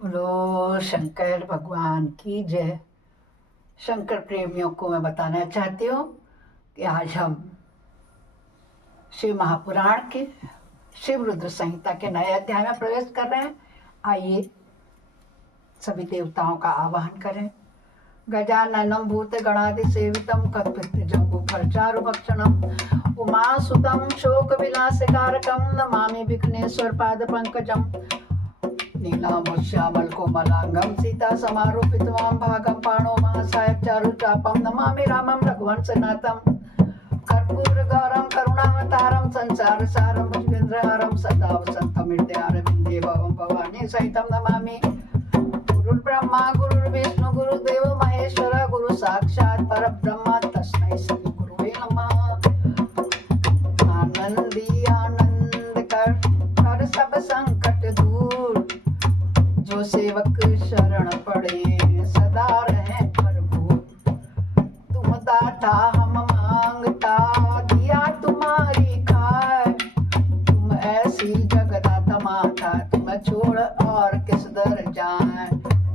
बोलो शंकर भगवान की जय। शंकर प्रेमियों को मैं बताना चाहती हूँ कि आज हम शिव महापुराण के शिव रुद्र संहिता के नए अध्याय में प्रवेश कर रहे हैं। आइए सभी देवताओं का आवाहन करें। गजाननं भूतगणाधिसेवितं कल्पितजम्बूफलचारुभक्षणम् उमासुतं शोकविनाशकारकं नमामि विघ्नेश्वरपादपङ्कजम् नीलाम्बुश्यामलकोमलाङ्गं सीतासमारोपितवां भागं पाणो महासायकचारुचापं नमामि रामं रघुवंशनाथं कर्पूरगौरं करुणावतारं संसारसारं भुजगेन्द्रहारं सदा वसन्तं हृदयारविन्दे भवं भवानी सहितं नमामि। गुरुर्ब्रह्मा गुरुर्विष्णु गुरुदेव महेश्वर गुरु साक्षात् परब्रह्म तस्मै श्री गुरुवे नमः। आनंदी आनंद कर सब संकट दूर, जो सेवक शरण पड़े सदा रहे प्रभु। तुम दाता हम मांगता दिया तुम्हारी खाए, तुम ऐसी जगदाता माता तुम छोड़ और किस दर जाए।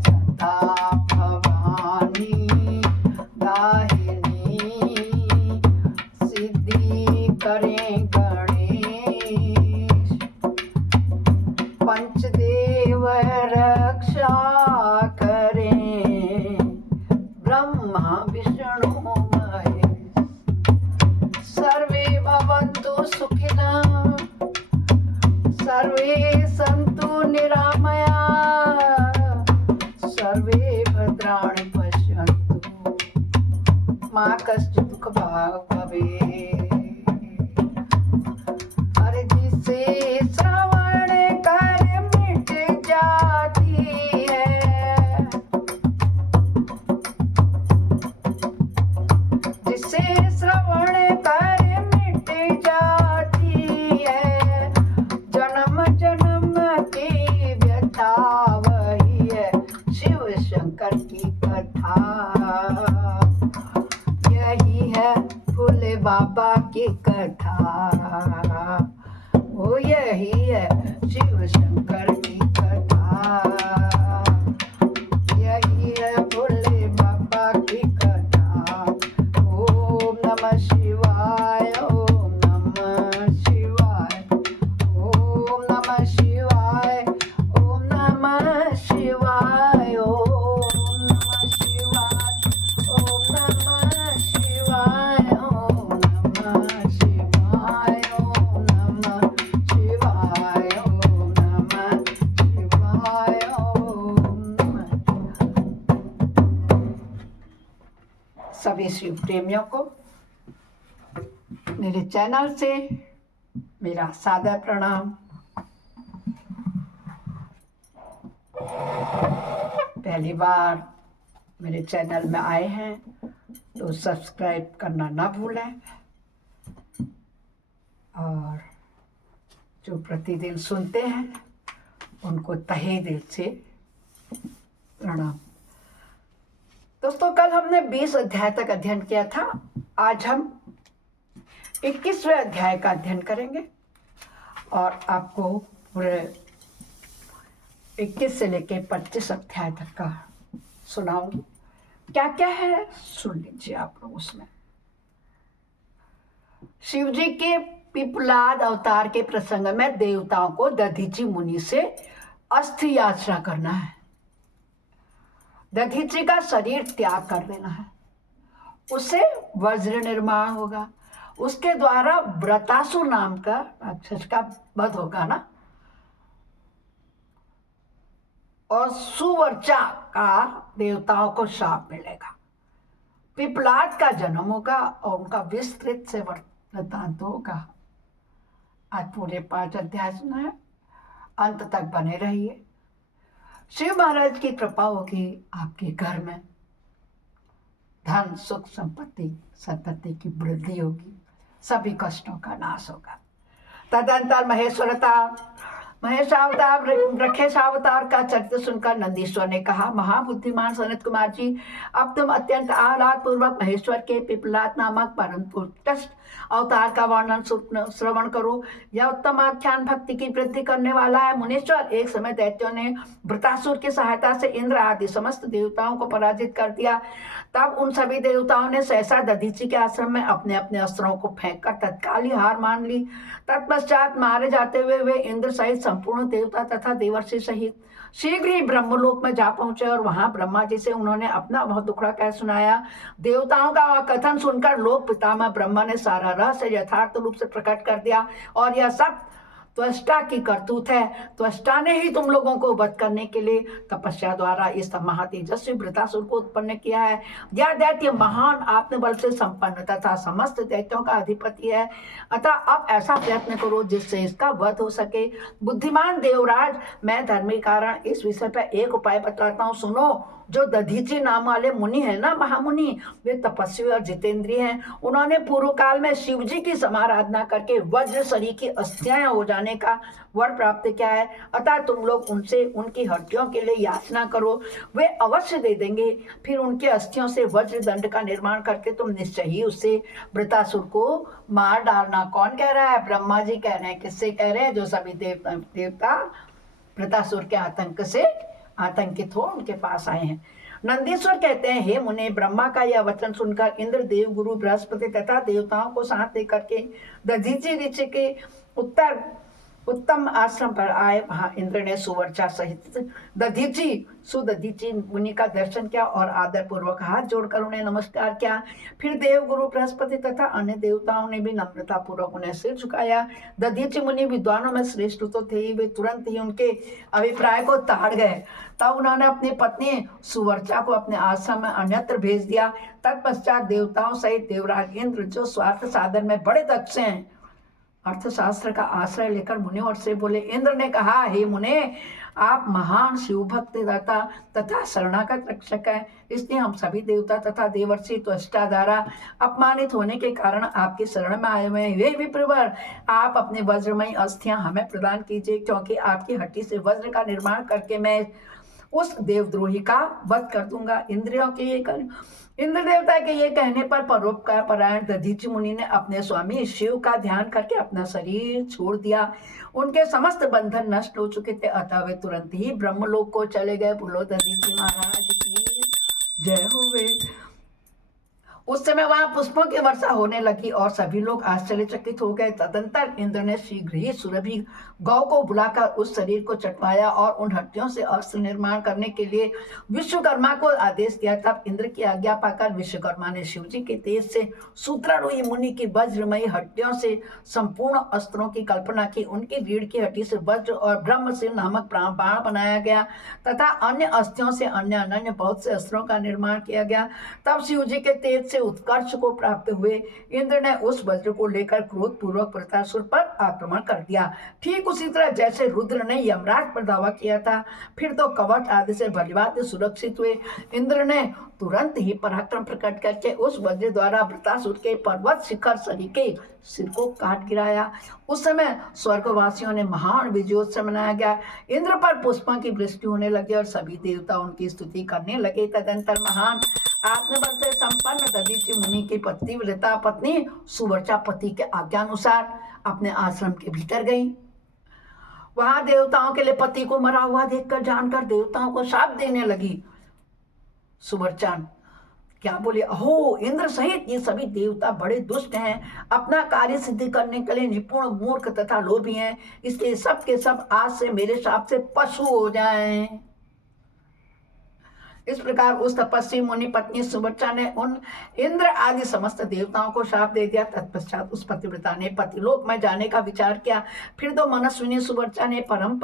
सदा भवानी दाहिनी सिद्धि करें गणेश, पंचदेव रक्षा करें ब्रह्मा विष्णु महेश। सर्वे भवन्तु सुखिनः सर्वे सन्तु निरामया सर्वे भद्राणि पश्यन्तु मा कश्चित् दुःखभाग् भवेत्। हर जिसे श्रवण कर मिट जाती है, जिसे श्रवण कर मिट जाती है, जन्म जन्म की व्यथा वही है शिव शंकर की कथा। यही है भोले बाबा की कथा, वो यही है शिव शंकर की कथा। यही है भोले बाबा की कथा। ओम नमः शिवाय ओम नमः शिवाय ओम नमः शिवाय ओम नमः शिवाय ओम नमः शिवाय ओम नमः शिवाय ओम नमः शिवाय ओम नमः शिवाय ओम नमः शिवाय ओम नमः। सभी शिव प्रेमियों को मेरे चैनल से मेरा सादर प्रणाम। पहली बार मेरे चैनल में आए हैं तो सब्सक्राइब करना ना भूलें, और जो प्रतिदिन सुनते हैं उनको तहे दिल से प्रणाम। दोस्तों, कल हमने 20 अध्याय तक अध्ययन किया था। आज हम 21वें अध्याय का अध्ययन करेंगे और आपको पूरे 21 से लेकर 25 अध्याय तक का सुनाऊंगी। क्या क्या है सुन लीजिए आप लोग। उसमें शिव जी के पिपलाद अवतार के प्रसंग में देवताओं को दधीची मुनि से अस्थि याचना करना है। दधीची का शरीर त्याग कर देना है, उससे वज्र निर्माण होगा, उसके द्वारा व्रतासुर नाम का राक्षस का वध होगा ना, और सुवर्चा का देवताओं को शाप मिलेगा। पिपलाद का जन्म होगा और उनका विस्तृत से वृत्तांत होगा। आज पूरे 5 अध्याय सुना है, अंत तक बने रहिए। शिव महाराज की कृपा होगी, आपके घर में धन सुख संपत्ति की वृद्धि होगी, सभी कष्टों का नाश होगा। तदंतर महेश्वरता महेशावतार रखेशावतार का चरित्र सुनकर नंदीश्वर ने कहा, महाबुद्धिमान सनत कुमार जी, अब तुम अत्यंत आह्लाद पूर्वक महेश्वर के पिपलाद नामक परम उत्कृष्ट अवतार का वर्णन श्रवण करो। यह उत्तम आख्यान भक्ति की वृद्धि करने वाला है। मुनीश्वर, एक समय दैत्यों ने वृतासुर की सहायता से इंद्र आदि समस्त देवताओं को पराजित कर दिया। तब उन सभी देवताओं ने सहसा दधीची के आश्रम में अपने अपने अस्त्रों को फेंककर तत्काल ही हार मान ली। तत्पश्चात मारे जाते हुए वे इंद्र सहित संपूर्ण देवता तथा देवर्षि सहित शीघ्र ही ब्रह्मलोक में जा पहुंचे और वहां ब्रह्मा जी से उन्होंने अपना बहुत दुखड़ा कह सुनाया। देवताओं का वह कथन सुनकर लोक पितामह ब्रह्मा ने सारा रहस्य यथार्थ रूप से प्रकट कर दिया और यह सब त्वष्टा की करतूत है। त्वष्टा ने ही तुम लोगों को वध करने के लिए तपस्या द्वारा इस महातेजस्वी वृतासुर को उत्पन्न किया है। यह दैत्य महान आत्मबल से संपन्न तथा समस्त दैत्यों का अधिपति है। अतः अब ऐसा प्रयत्न करो जिससे इसका वध हो सके। बुद्धिमान देवराज, मैं धर्मी कारण इस विषय पर एक उपाय बतलाता हूँ, सुनो। जो दधीची नाम वाले मुनि है ना, महामुनि, वे तपस्वी और जितेंद्रिय हैं। उन्होंने पूर्व काल में शिव जी की समाराधना करके वज्र शरीर की अस्थियां हो जाने का वर प्राप्त किया है। अतः तुम लोग उनसे उनकी हड्डियों के लिए याचना करो, वे अवश्य दे देंगे। फिर उनके अस्थियों से वज्र दंड का निर्माण करके तुम निश्चय ही उससे वृतासुर को मार डालना। कौन कह रहा है? ब्रह्मा जी कह रहे हैं। किससे कह रहे हैं? जो सभी देवता वृतासुर के आतंक से आतंकित हो उनके पास आए हैं। नंदीश्वर कहते हैं, हे मुने, ब्रह्मा का यह वचन सुनकर इंद्र, देव गुरु बृहस्पति तथा देवताओं को साथ लेकर के दधीची ऋषि के उत्तम आश्रम पर आए। वहां इंद्र ने सुवर्चा सहित सुदधीची मुनि का दर्शन किया और आदर पूर्वक हाथ जोड़कर उन्हें नमस्कार किया। फिर देव गुरु बृहस्पति तथा अन्य देवताओं ने भी नम्रता पूर्वक उन्हें सिर झुकाया। दधीची मुनि विद्वानों में श्रेष्ठ तो थे ही, वे तुरंत ही उनके अभिप्राय को ताड़ गए। तब उन्होंने अपनी पत्नी सुवर्चा को अपने आश्रम में अन्यत्र भेज दिया। तत्पश्चात देवताओं सहित देवराज इंद्र, जो स्वार्थ साधन में बड़े दक्ष हैं, अर्थशास्त्र का आश्रय लेकर मुनि और से बोले। इंद्र ने कहा, हे मुने, आप महान शिव भक्त दाता तथा शरणागत रक्षक है, इसलिए हम सभी देवता तथा देवर्षि त्वष्टा द्वारा अपमानित होने के कारण आपकी शरण में आए हुए हैं। वे विप्रवर, आप अपने वज्रमयी अस्थियां हमें प्रदान कीजिए, क्योंकि आपकी हड्डी से वज्र का निर्माण करके मैं उस देवद्रोही का वध कर दूंगा। इंद्र देवता के ये कहने पर परोपकार परायण दधीची मुनि ने अपने स्वामी शिव का ध्यान करके अपना शरीर छोड़ दिया। उनके समस्त बंधन नष्ट हो चुके थे, अतः वे तुरंत ही ब्रह्मलोक को चले गए। बोलो दधीची महाराज की जय हो। वे उस समय वहां पुष्पों की वर्षा होने लगी और सभी लोग आश्चर्यचकित हो गए। तदंतर इंद्र ने शीघ्र ही सुरभि गौ को बुलाकर उस शरीर को चटवाया और उन हड्डियों से अस्त्र निर्माण करने के लिए विश्वकर्मा को आदेश दिया। तब इंद्र की आज्ञा पाकर विश्वकर्मा ने शिव जी के तेज से सूत्रारूढ़ी मुनि की वज्रमयी हड्डियों से संपूर्ण अस्त्रों की कल्पना की। उनकी रीढ़ की हड्डी से वज्र और ब्रह्मशिर नामक बाण बनाया गया तथा अन्य अस्थियों से अन्य अनन्य बहुत से अस्त्रों का निर्माण किया गया। तब शिव जी के तेज से उत्कर्ष को प्राप्त हुए इंद्र ने उस वज्र को लेकर क्रोध पूर्वक वृतासुर पर आक्रमण कर दिया, ठीक उसी तरह जैसे रुद्र ने यमराज पर दावा किया था। फिर तो कवच आदि से भलीभांति सुरक्षित हुए इंद्र ने तुरंत ही पराक्रम प्रकट करके उस वज्र द्वारा वृतासुर के पर्वत शिखर शरी के सिर को काट गिराया। उस समय स्वर्गवासियों ने महान विजयोत्सव मनाया गया। इंद्र पर पुष्पों की वृष्टि होने लगी और सभी देवता उनकी स्तुति करने लगे। तदंतर महान आत्मबल से संपन्न दधीची मुनि की पतिव्रता पत्नी सुवर्चा पति के आज्ञानुसार अपने आश्रम के भीतर गई। वहां देवताओं के लिए पति को मरा हुआ देखकर जानकर देवताओं को शाप देने लगी। सुवर्चा क्या बोले, अहो, इंद्र सहित ये सभी देवता बड़े दुष्ट हैं, अपना कार्य सिद्ध करने के लिए निपुण, मूर्ख तथा लोभी हैं, इसलिए सब के सब आज से मेरे शाप से पशु हो जाएं। इस प्रकार उस तपस्वी मुनि पत्नी सुवर्चा ने उन इंद्र आदि समस्त देवताओं को शाप दे दिया। तत्पश्चात उस पतिव्रता ने पतिलोक में जाने का विचार किया। फिर तो मनस्विनी सुवर्चा ने परम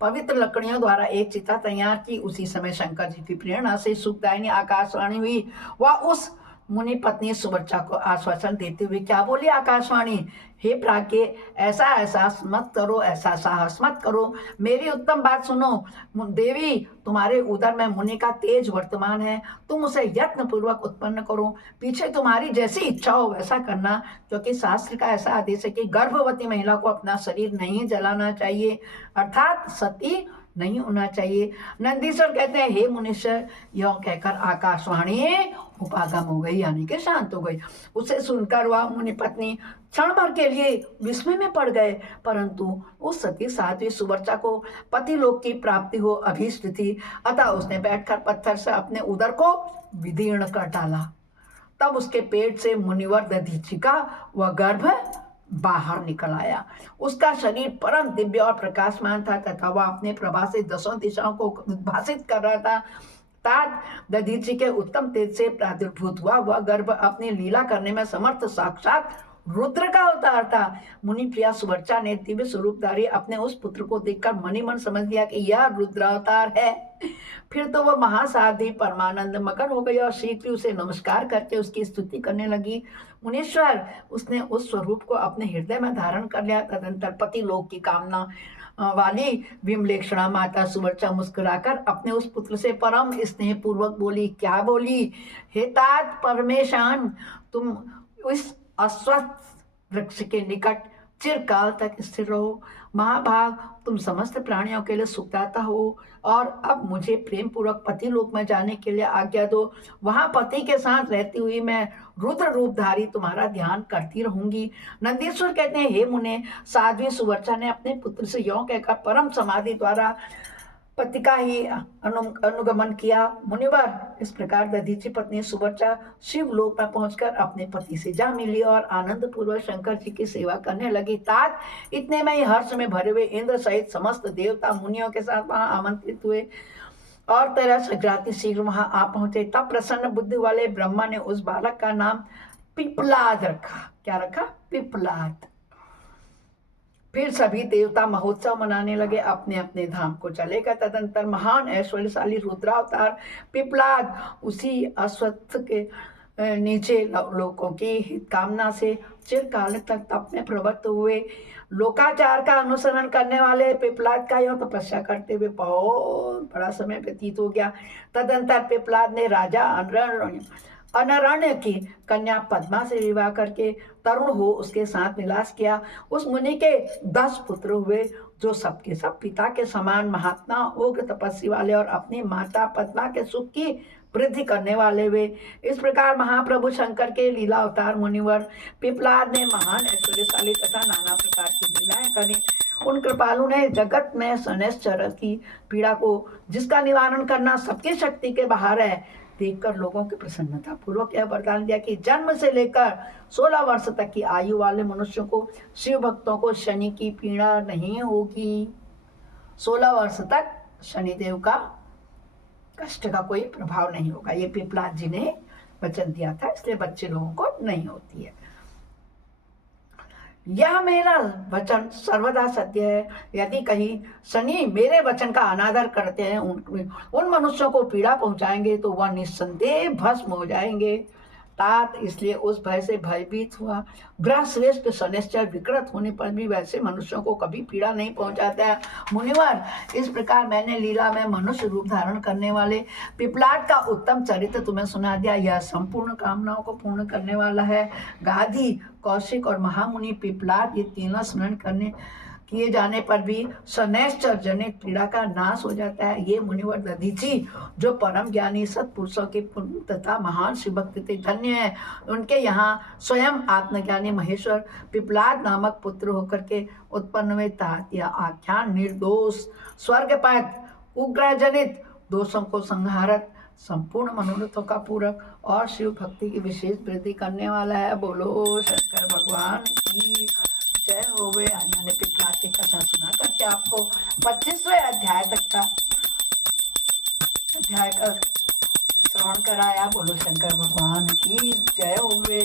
पवित्र लकड़ियों द्वारा एक चिता तैयार की। उसी समय शंकर जी की प्रेरणा से सुखदायिनी आकाशवाणी हुई। वह उस मुनि पत्नी सुवर्चा को आश्वासन देते हुए क्या बोली आकाशवाणी, हे प्राज्ञ, ऐसा एहसास मत करो, ऐसा साहस मत करो, मेरी उत्तम बात सुनो। देवी, तुम्हारे उदर में मुनि का तेज वर्तमान है, तुम उसे यत्न पूर्वक उत्पन्न करो, पीछे तुम्हारी जैसी इच्छा हो वैसा करना, क्योंकि शास्त्र का ऐसा आदेश है कि गर्भवती महिला को अपना शरीर नहीं जलाना चाहिए, अर्थात सती नहीं होना चाहिए। नंदीश्वर कहते हैं, हे मुनीश्वर, यह कहकर आकाशवाणी उपागम हो गई, यानी कि शांत हो गई। उसे सुनकर वह मुनि पत्नी क्षण भर के लिए विस्मय में पड़ गए, परंतु उस सती साध्वी सुवर्चा को पति लोक की प्राप्ति हो अभीष्ट थी, अतः उसने बैठकर पत्थर से अपने उदर को विदीर्ण कर डाला। तब उसके पेट से मुनिवर दधीचि का वह गर्भ बाहर निकल आया। उसका शरीर परम दिव्य और प्रकाशमान था तथा वह अपने प्रभा से दसों दिशाओं को उद्भासित कर रहा था। तात दधीचि के उत्तम तेज से प्रादुर्भूत हुआ वह गर्भ अपनी लीला करने में समर्थ साक्षात रुद्र का अवतार था। मुनि प्रिया सुवर्चा ने दिव्य स्वरूपधारी अपने उस पुत्र को देखकर मनी मन समझ लिया कि यह रुद्र अवतार है। फिर तो वह महासाध्वी परमानंद मगन हो गई और शीघ्र उसे नमस्कार करके उसकी स्तुति करने लगी। मुनीश्वर, उसने उस स्वरूप को अपने हृदय में धारण कर लिया। तदंतर पति लोक की कामना वाली विमलेक्षणा माता सुवर्चा मुस्कुराकर अपने उस पुत्र से परम स्नेह पूर्वक बोली। क्या बोली? हे तात परमेशान, तुम इस अस्वस्थ वृक्ष के निकट चिरकाल तक स्थिर रहो। महाभाग, तुम समस्त प्राणियों के लिए सुखदाता हो, और अब मुझे प्रेम पूर्वक पति लोक में जाने के लिए आज्ञा दो। वहां पति के साथ रहती हुई मैं रुद्र रूपधारी तुम्हारा ध्यान करती रहूंगी। नंदीश्वर कहते हैं, हे मुने, साध्वी सुवर्चा ने अपने पुत्र से यों कहकर परम समाधि द्वारा पति का ही अनुगमन किया। मुनिवर, इस प्रकार दधीचि पत्नी सुवर्चा शिवलोक में पहुंचकर अपने पति से जा मिली और आनंद पूर्वक शंकर जी की सेवा करने लगी। तात इतने में ही हर्ष में भरे हुए इंद्र सहित समस्त देवता मुनियों के साथ वहां आमंत्रित हुए और तेरह सग्राती शीघ्र वहां आ पहुंचे। तब प्रसन्न बुद्धि वाले ब्रह्मा ने उस बालक का नाम पिपलाद रखा। क्या रखा? पिपलाद। फिर सभी देवता महोत्सव मनाने लगे, अपने अपने धाम को चले गए। तदंतर महान ऐश्वर्यशाली रुद्रावतार पिपलाद उसी अश्वत्थ के नीचे लोगों की हित कामना से चिरकाल तक तप में प्रवृत्त हुए। लोकाचार का अनुसरण करने वाले पिपलाद का यह तपस्या करते हुए बहुत बड़ा समय व्यतीत हो गया। तदंतर पिपलाद ने राजा अनरण्य की कन्या पद्मा से विवाह करके तरुण हो उसके साथ विलास किया। उस मुनि के 10 पुत्र हुए, जो सबके सब पिता के समान महात्मा, उग्र तपस्वी वाले और अपनी माता पद्मा के सुख की वृद्धि करने वाले हुए। इस प्रकार महाप्रभु शंकर के लीला अवतार मुनिवर पिपलाद ने महान ऐश्वर्यशाली तथा नाना प्रकार की लीलाएं करी। उन कृपालु ने जगत में शनैश्चर की पीड़ा को, जिसका निवारण करना सबकी शक्ति के बाहर है, देखकर लोगों की प्रसन्नता पूर्वक यह वरदान दिया कि जन्म से लेकर 16 वर्ष तक की आयु वाले मनुष्यों को, शिव भक्तों को शनि की पीड़ा नहीं होगी। 16 वर्ष तक शनिदेव का कष्ट का कोई प्रभाव नहीं होगा। ये पिपलाद जी ने वचन दिया था, इसलिए बच्चे लोगों को नहीं होती है। यह मेरा वचन सर्वदा सत्य है। यदि कहीं शनि मेरे वचन का अनादर करते हैं, उन मनुष्यों को पीड़ा पहुंचाएंगे, तो वह निस्संदेह भस्म हो जाएंगे। तात इसलिए उस भय से भयभीत हुआ। ग्रह श्रेष्ठ शनिश्चर विकृत होने पर भी वैसे मनुष्यों को कभी पीड़ा नहीं पहुंचाता है। मुनिवर, इस प्रकार मैंने लीला में मनुष्य रूप धारण करने वाले पिपलाद का उत्तम चरित्र तुम्हें सुना दिया। यह संपूर्ण कामनाओं को पूर्ण करने वाला है। गाधी, कौशिक और महामुनि पिपलाद, ये तीनों स्मरण करने किए जाने पर भी शनैश्चर जनित पीड़ा का नाश हो जाता है। ये मुनिवर दधीचि, जो परम ज्ञानी सत्पुरुषों के पुण्य तथा महान शिवभक्त थे, धन्य है। उनके यहाँ स्वयं आत्मज्ञानी महेश्वर पिपलाद नामक पुत्र होकर के उत्पन्न हुए। तात यह आख्यान निर्दोष, स्वर्गपद, उग्र जनित, दोषों को संहारक, संपूर्ण मनोरथों का पूरक और शिव भक्ति की विशेष वृद्धि करने वाला है। बोलो शंकर भगवान की जय होवे। आज मैंने पिपलाद की कथा सुना करके आपको 25वें अध्याय तक का श्रवण कराया। बोलो शंकर भगवान की जय होवे।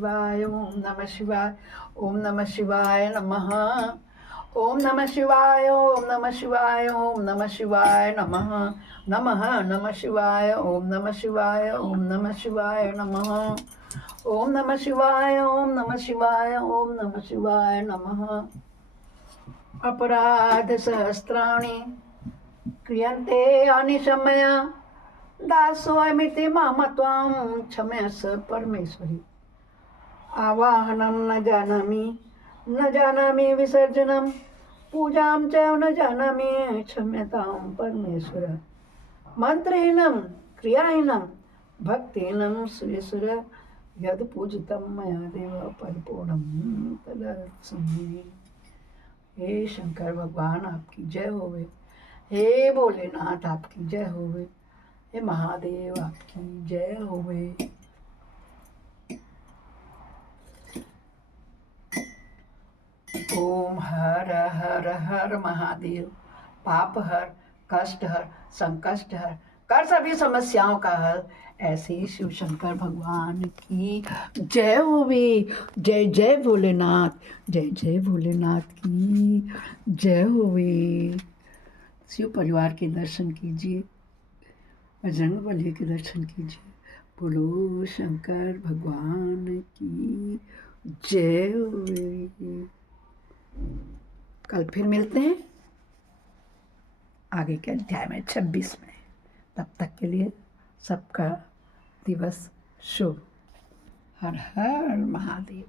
शिवाय ओम नमः शिवाय ओम नमः शिवाय नमः ओम नमः शिवाय ओम नमः शिवाय ओम नमः शिवाय नमः नमः नमः शिवाय ओम नमः शिवाय ओम नमः शिवाय नमः ओम नमः शिवाय ओम नमः शिवाय ओम नमः शिवाय नमः अपराध सहस्राणि क्रियन्ते अनिशमया दासोऽमिति मम त्वां क्षमस्व परमेश्वरी आवाहनं न जानामि विसर्जनं पूजां च न जानामि क्षम्यतां परमेश्वर मन्त्रेणं क्रियाहीनं भक्तेनं सुरेश्वर यद पूजितं मया देव परिपूर्णं तदस्मि। हे शंकर भगवान आपकी जय होवे, हे भोलेनाथ आपकी जय होवे, हे महादेव आपकी जय होवे। ओम हर हर हर महादेव, पाप हर, कष्ट हर, संकष्ट हर, कर सभी समस्याओं का हल, ऐसे ही शिव शंकर भगवान की जय होवे। जय जय भोलेनाथ, जय जय भोलेनाथ की जय होवे। शिव परिवार के दर्शन कीजिए, बजरंगबली के दर्शन कीजिए। बोलो शंकर भगवान की जय होवे। कल फिर मिलते हैं आगे के अध्याय में 26 में। तब तक के लिए सबका दिवस शुभ। हर हर महादेव।